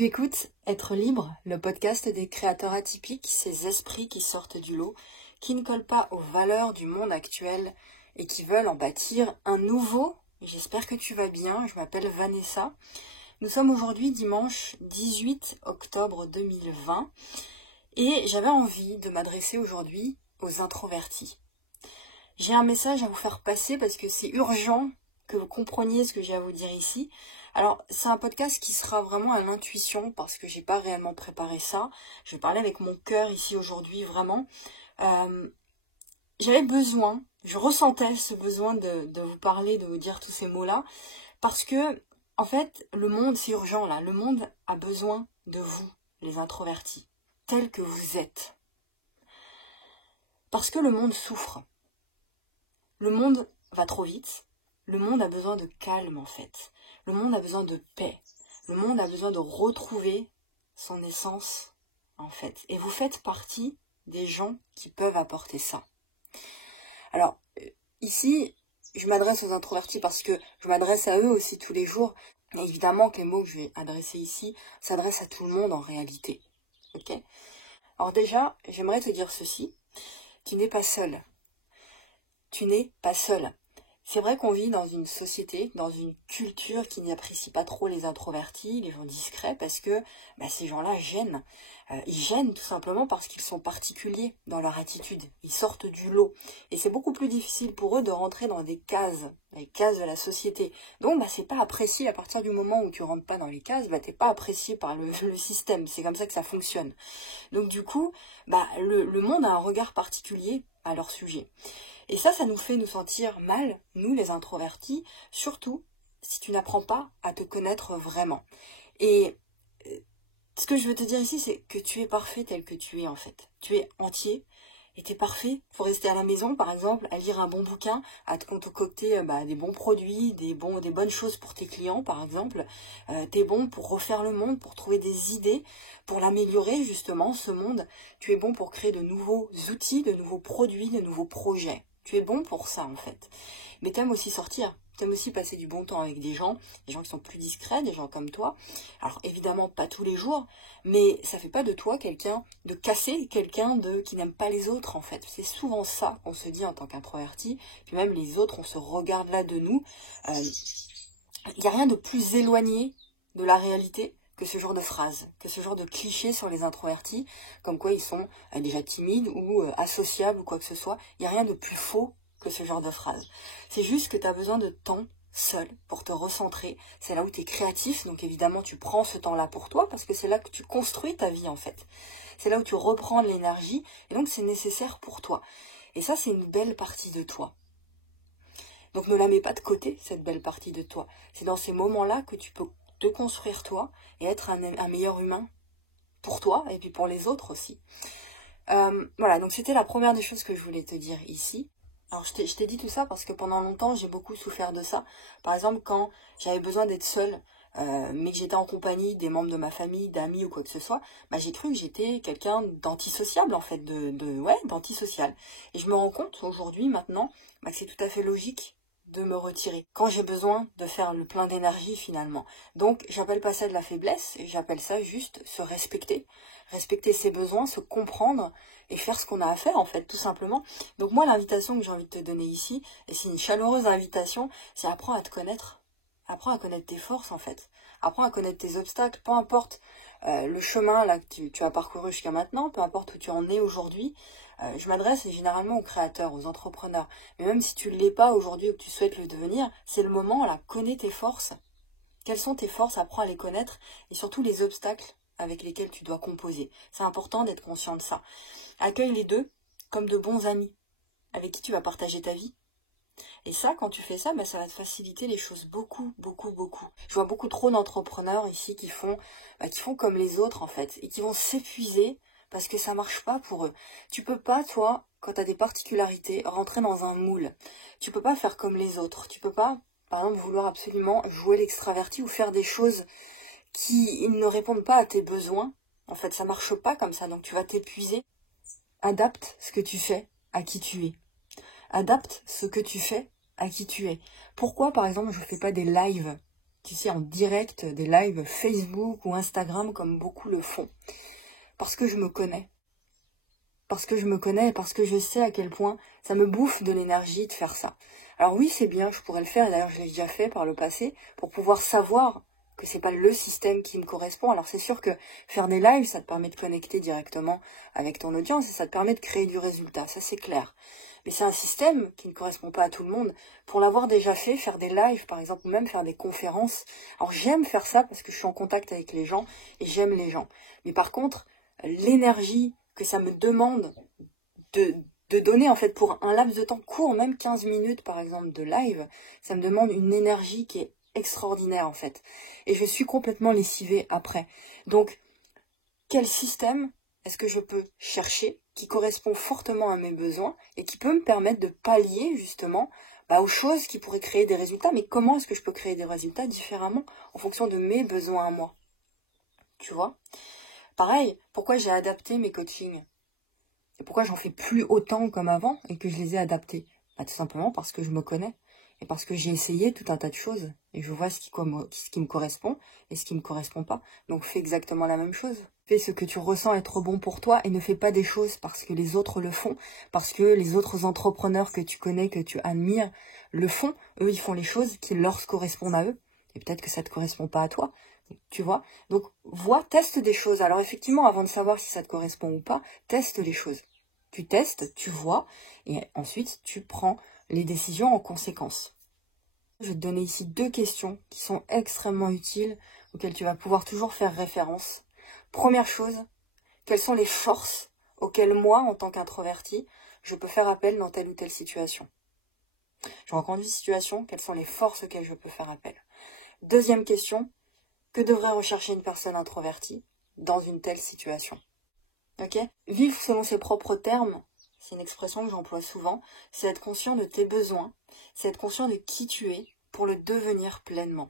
Tu écoutes Être libre, le podcast des créateurs atypiques, ces esprits qui sortent du lot, qui ne collent pas aux valeurs du monde actuel et qui veulent en bâtir un nouveau. J'espère que tu vas bien, je m'appelle Vanessa. Nous sommes aujourd'hui dimanche 18 octobre 2020 et j'avais envie de m'adresser aujourd'hui aux introvertis. J'ai un message à vous faire passer parce que c'est urgent que vous compreniez ce que j'ai à vous dire ici. Alors, c'est un podcast qui sera vraiment à l'intuition parce que j'ai pas réellement préparé ça. Je vais parler avec mon cœur ici aujourd'hui, vraiment. J'avais besoin, je ressentais ce besoin de vous parler, de vous dire tous ces mots-là parce que, en fait, le monde, c'est urgent là. Le monde a besoin de vous, les introvertis, tels que vous êtes. Parce que le monde souffre. Le monde va trop vite. Le monde a besoin de calme, en fait. Le monde a besoin de paix. Le monde a besoin de retrouver son essence, en fait. Et vous faites partie des gens qui peuvent apporter ça. Alors, ici, je m'adresse aux introvertis parce que je m'adresse à eux aussi tous les jours. Et évidemment que les mots que je vais adresser ici s'adressent à tout le monde en réalité. Ok ? Alors déjà, j'aimerais te dire ceci. Tu n'es pas seul. Tu n'es pas seul. C'est vrai qu'on vit dans une société, dans une culture qui n'apprécie pas trop les introvertis, les gens discrets, parce que ces gens-là gênent. Ils gênent tout simplement parce qu'ils sont particuliers dans leur attitude. Ils sortent du lot. Et c'est beaucoup plus difficile pour eux de rentrer dans des cases, les cases de la société. Donc, c'est pas apprécié à partir du moment où tu rentres pas dans les cases, t'es pas apprécié par le système. C'est comme ça que ça fonctionne. Donc, du coup, le monde a un regard particulier à leur sujet. Et ça nous fait nous sentir mal, nous les introvertis, surtout si tu n'apprends pas à te connaître vraiment. Et ce que je veux te dire ici, c'est que tu es parfait tel que tu es en fait. Tu es entier et tu es parfait. Il faut rester à la maison, par exemple, à lire un bon bouquin, à te concocter des bons produits, des bonnes choses pour tes clients, par exemple. Tu es bon pour refaire le monde, pour trouver des idées, pour l'améliorer justement, ce monde. Tu es bon pour créer de nouveaux outils, de nouveaux produits, de nouveaux projets. Tu es bon pour ça en fait. Mais t'aimes aussi sortir, t'aimes aussi passer du bon temps avec des gens qui sont plus discrets, des gens comme toi. Alors évidemment pas tous les jours, mais ça fait pas de toi quelqu'un de cassé, quelqu'un qui n'aime pas les autres en fait. C'est souvent ça qu'on se dit en tant qu'introverti, puis même les autres, on se regarde là de nous. Il n'y a rien de plus éloigné de la réalité que ce genre de phrase, que ce genre de cliché sur les introvertis, comme quoi ils sont déjà timides ou associables ou quoi que ce soit. Il n'y a rien de plus faux que ce genre de phrase. C'est juste que tu as besoin de temps seul pour te recentrer. C'est là où tu es créatif, donc évidemment tu prends ce temps-là pour toi, parce que c'est là que tu construis ta vie en fait. C'est là où tu reprends de l'énergie, et donc c'est nécessaire pour toi. Et ça, c'est une belle partie de toi. Donc ne la mets pas de côté, cette belle partie de toi. C'est dans ces moments-là que tu peux te construire toi et être un meilleur humain pour toi et puis pour les autres aussi. Voilà, donc c'était la première des choses que je voulais te dire ici. Alors je t'ai dit tout ça parce que pendant longtemps j'ai beaucoup souffert de ça. Par exemple quand j'avais besoin d'être seule, mais que j'étais en compagnie des membres de ma famille, d'amis ou quoi que ce soit, j'ai cru que j'étais quelqu'un d'antisociable en fait, d'antisocial. Et je me rends compte aujourd'hui maintenant que c'est tout à fait logique de me retirer quand j'ai besoin de faire le plein d'énergie finalement. Donc j'appelle pas ça de la faiblesse, j'appelle ça juste se respecter ses besoins, se comprendre et faire ce qu'on a à faire en fait tout simplement. Donc moi l'invitation que j'ai envie de te donner ici, et c'est une chaleureuse invitation, c'est apprends à te connaître. Apprends à connaître tes forces en fait. Apprends à connaître tes obstacles, peu importe le chemin là que tu as parcouru jusqu'à maintenant, peu importe où tu en es aujourd'hui. Je m'adresse généralement aux créateurs, aux entrepreneurs. Mais même si tu ne l'es pas aujourd'hui ou que tu souhaites le devenir, c'est le moment là, connais tes forces. Quelles sont tes forces, apprends à les connaître et surtout les obstacles avec lesquels tu dois composer. C'est important d'être conscient de ça. Accueille les deux comme de bons amis avec qui tu vas partager ta vie. Et ça, quand tu fais ça, ça va te faciliter les choses beaucoup, beaucoup, beaucoup. Je vois beaucoup trop d'entrepreneurs ici qui font comme les autres en fait et qui vont s'épuiser parce que ça marche pas pour eux. Tu peux pas, toi, quand tu as des particularités, rentrer dans un moule. Tu peux pas faire comme les autres. Tu peux pas, par exemple, vouloir absolument jouer l'extraverti ou faire des choses qui ne répondent pas à tes besoins. En fait, ça marche pas comme ça, donc tu vas t'épuiser. Adapte ce que tu fais à qui tu es. Adapte ce que tu fais à qui tu es. Pourquoi, par exemple, je ne fais pas des lives tu sais, en direct, des lives Facebook ou Instagram comme beaucoup le font. Parce que je me connais. Parce que je me connais et parce que je sais à quel point ça me bouffe de l'énergie de faire ça. Alors oui, c'est bien, je pourrais le faire, et d'ailleurs je l'ai déjà fait par le passé, pour pouvoir savoir que c'est pas le système qui me correspond. Alors c'est sûr que faire des lives, ça te permet de connecter directement avec ton audience et ça te permet de créer du résultat, ça c'est clair. Mais c'est un système qui ne correspond pas à tout le monde. Pour l'avoir déjà fait, faire des lives par exemple, ou même faire des conférences, alors j'aime faire ça parce que je suis en contact avec les gens et j'aime les gens. Mais par contre, l'énergie que ça me demande de donner en fait pour un laps de temps court, même 15 minutes par exemple de live, ça me demande une énergie qui est extraordinaire en fait. Et je suis complètement lessivée après. Donc, quel système est-ce que je peux chercher qui correspond fortement à mes besoins et qui peut me permettre de pallier justement aux choses qui pourraient créer des résultats. Mais comment est-ce que je peux créer des résultats différemment en fonction de mes besoins à moi? Tu vois? Pareil, pourquoi j'ai adapté mes coachings? Et pourquoi j'en fais plus autant comme avant et que je les ai adaptés? Tout simplement parce que je me connais et parce que j'ai essayé tout un tas de choses et je vois ce qui me correspond et ce qui me correspond pas. Donc fais exactement la même chose. Fais ce que tu ressens être bon pour toi et ne fais pas des choses parce que les autres le font, parce que les autres entrepreneurs que tu connais, que tu admires, le font. Eux, ils font les choses qui leur correspondent à eux et peut-être que ça te correspond pas à toi. Tu vois? Donc, teste des choses. Alors effectivement, avant de savoir si ça te correspond ou pas, teste les choses. Tu testes, tu vois, et ensuite tu prends les décisions en conséquence. Je vais te donner ici 2 questions qui sont extrêmement utiles, auxquelles tu vas pouvoir toujours faire référence. Première chose, quelles sont les forces auxquelles moi, en tant qu'introverti, je peux faire appel dans telle ou telle situation? Je rencontre une situation, quelles sont les forces auxquelles je peux faire appel? Deuxième question, que devrait rechercher une personne introvertie dans une telle situation? Ok? Vivre selon ses propres termes, c'est une expression que j'emploie souvent, c'est être conscient de tes besoins, c'est être conscient de qui tu es pour le devenir pleinement.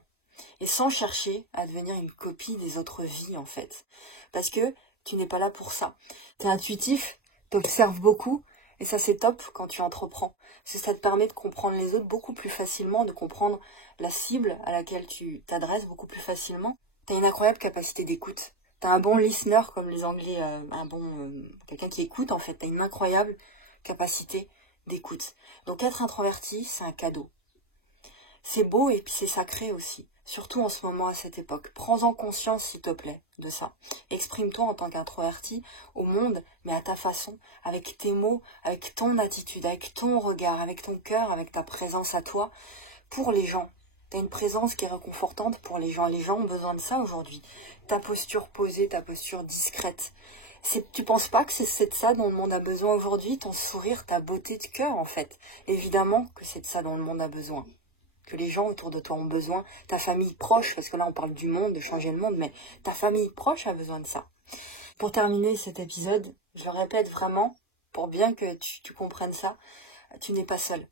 Et sans chercher à devenir une copie des autres vies en fait. Parce que tu n'es pas là pour ça. Tu es intuitif, tu observes beaucoup, et ça c'est top quand tu entreprends. Parce que ça te permet de comprendre les autres beaucoup plus facilement, de comprendre la cible à laquelle tu t'adresses beaucoup plus facilement. Tu as une incroyable capacité d'écoute. T'as un bon listener, comme les Anglais, quelqu'un qui écoute en fait. T'as une incroyable capacité d'écoute. Donc être introverti, c'est un cadeau. C'est beau et puis c'est sacré aussi. Surtout en ce moment, à cette époque. Prends-en conscience, s'il te plaît, de ça. Exprime-toi en tant qu'introverti au monde, mais à ta façon, avec tes mots, avec ton attitude, avec ton regard, avec ton cœur, avec ta présence à toi, pour les gens. Tu as une présence qui est réconfortante pour les gens. Les gens ont besoin de ça aujourd'hui. Ta posture posée, ta posture discrète. Tu penses pas que c'est de ça dont le monde a besoin aujourd'hui? Ton sourire, ta beauté de cœur, en fait. Évidemment que c'est de ça dont le monde a besoin. Que les gens autour de toi ont besoin. Ta famille proche, parce que là on parle du monde, de changer le monde, mais ta famille proche a besoin de ça. Pour terminer cet épisode, je le répète vraiment, pour bien que tu comprennes ça, tu n'es pas seul.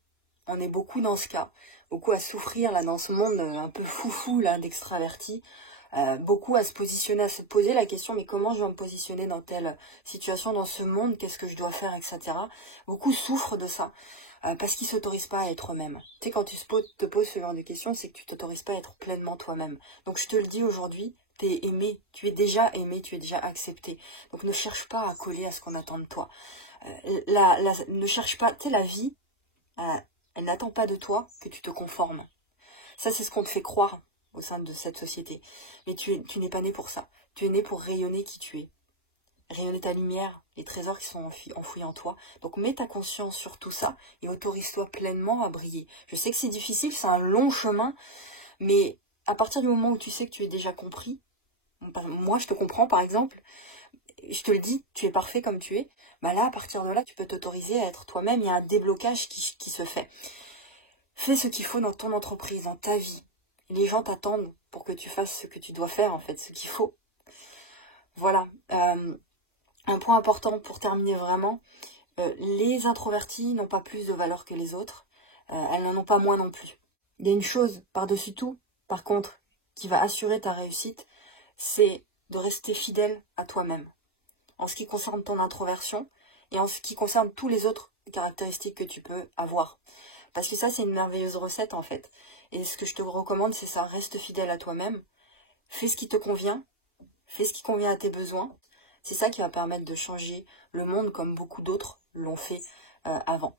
On est beaucoup dans ce cas, beaucoup à souffrir là dans ce monde un peu foufou là d'extravertis, beaucoup à se positionner, à se poser la question mais comment je dois me positionner dans telle situation dans ce monde, qu'est-ce que je dois faire, etc. Beaucoup souffrent de ça parce qu'ils s'autorisent pas à être eux-mêmes. Tu sais, quand tu te poses ce genre de questions, c'est que tu t'autorises pas à être pleinement toi-même. Donc je te le dis aujourd'hui, t'es aimé, tu es déjà aimé, tu es déjà accepté. Donc ne cherche pas à coller à ce qu'on attend de toi. Ne cherche pas, tu sais, la vie, elle n'attend pas de toi que tu te conformes. Ça, c'est ce qu'on te fait croire au sein de cette société. Mais tu n'es pas né pour ça. Tu es né pour rayonner qui tu es. Rayonner ta lumière, les trésors qui sont enfouis en toi. Donc mets ta conscience sur tout ça et autorise-toi pleinement à briller. Je sais que c'est difficile, c'est un long chemin, mais à partir du moment où tu sais que tu es déjà compris, moi je te comprends par exemple, je te le dis, tu es parfait comme tu es, là, à partir de là, tu peux t'autoriser à être toi-même, il y a un déblocage qui se fait. Fais ce qu'il faut dans ton entreprise, dans ta vie. Les gens t'attendent pour que tu fasses ce que tu dois faire, en fait, ce qu'il faut. Voilà. Un point important pour terminer vraiment, les introvertis n'ont pas plus de valeur que les autres, elles n'en ont pas moins non plus. Il y a une chose, par-dessus tout, par contre, qui va assurer ta réussite, c'est de rester fidèle à toi-même. En ce qui concerne ton introversion et en ce qui concerne tous les autres caractéristiques que tu peux avoir. Parce que ça, c'est une merveilleuse recette en fait. Et ce que je te recommande, c'est ça, reste fidèle à toi-même, fais ce qui te convient, fais ce qui convient à tes besoins. C'est ça qui va permettre de changer le monde comme beaucoup d'autres l'ont fait avant.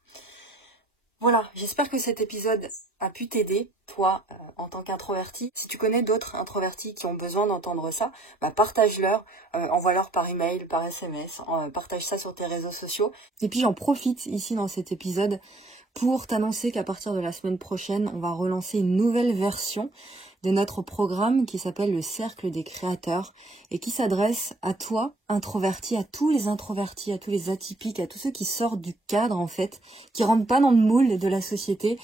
Voilà, j'espère que cet épisode a pu t'aider, toi, en tant qu'introverti. Si tu connais d'autres introvertis qui ont besoin d'entendre ça, partage-leur, envoie-leur par email, par SMS, partage ça sur tes réseaux sociaux. Et puis j'en profite ici dans cet épisode pour t'annoncer qu'à partir de la semaine prochaine, on va relancer une nouvelle version de notre programme qui s'appelle le Cercle des Créateurs et qui s'adresse à toi, introverti, à tous les introvertis, à tous les atypiques, à tous ceux qui sortent du cadre en fait, qui rentrent pas dans le moule de la société.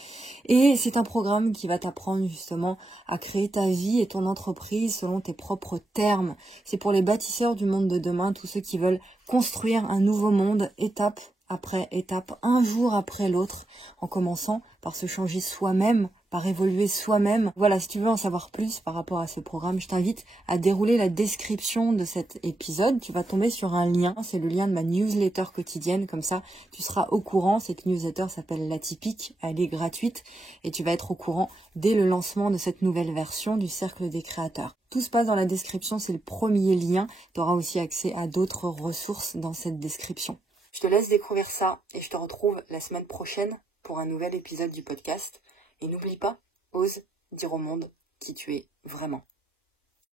Et c'est un programme qui va t'apprendre justement à créer ta vie et ton entreprise selon tes propres termes. C'est pour les bâtisseurs du monde de demain, tous ceux qui veulent construire un nouveau monde étape après étape, un jour après l'autre, en commençant par se changer soi-même, par évoluer soi-même. Voilà, si tu veux en savoir plus par rapport à ce programme, je t'invite à dérouler la description de cet épisode. Tu vas tomber sur un lien, c'est le lien de ma newsletter quotidienne, comme ça tu seras au courant. Cette newsletter s'appelle L'Atypique, elle est gratuite et tu vas être au courant dès le lancement de cette nouvelle version du Cercle des Créateurs. Tout se passe dans la description, c'est le premier lien. Tu auras aussi accès à d'autres ressources dans cette description. Je te laisse découvrir ça et je te retrouve la semaine prochaine pour un nouvel épisode du podcast. Et n'oublie pas, ose dire au monde qui tu es vraiment.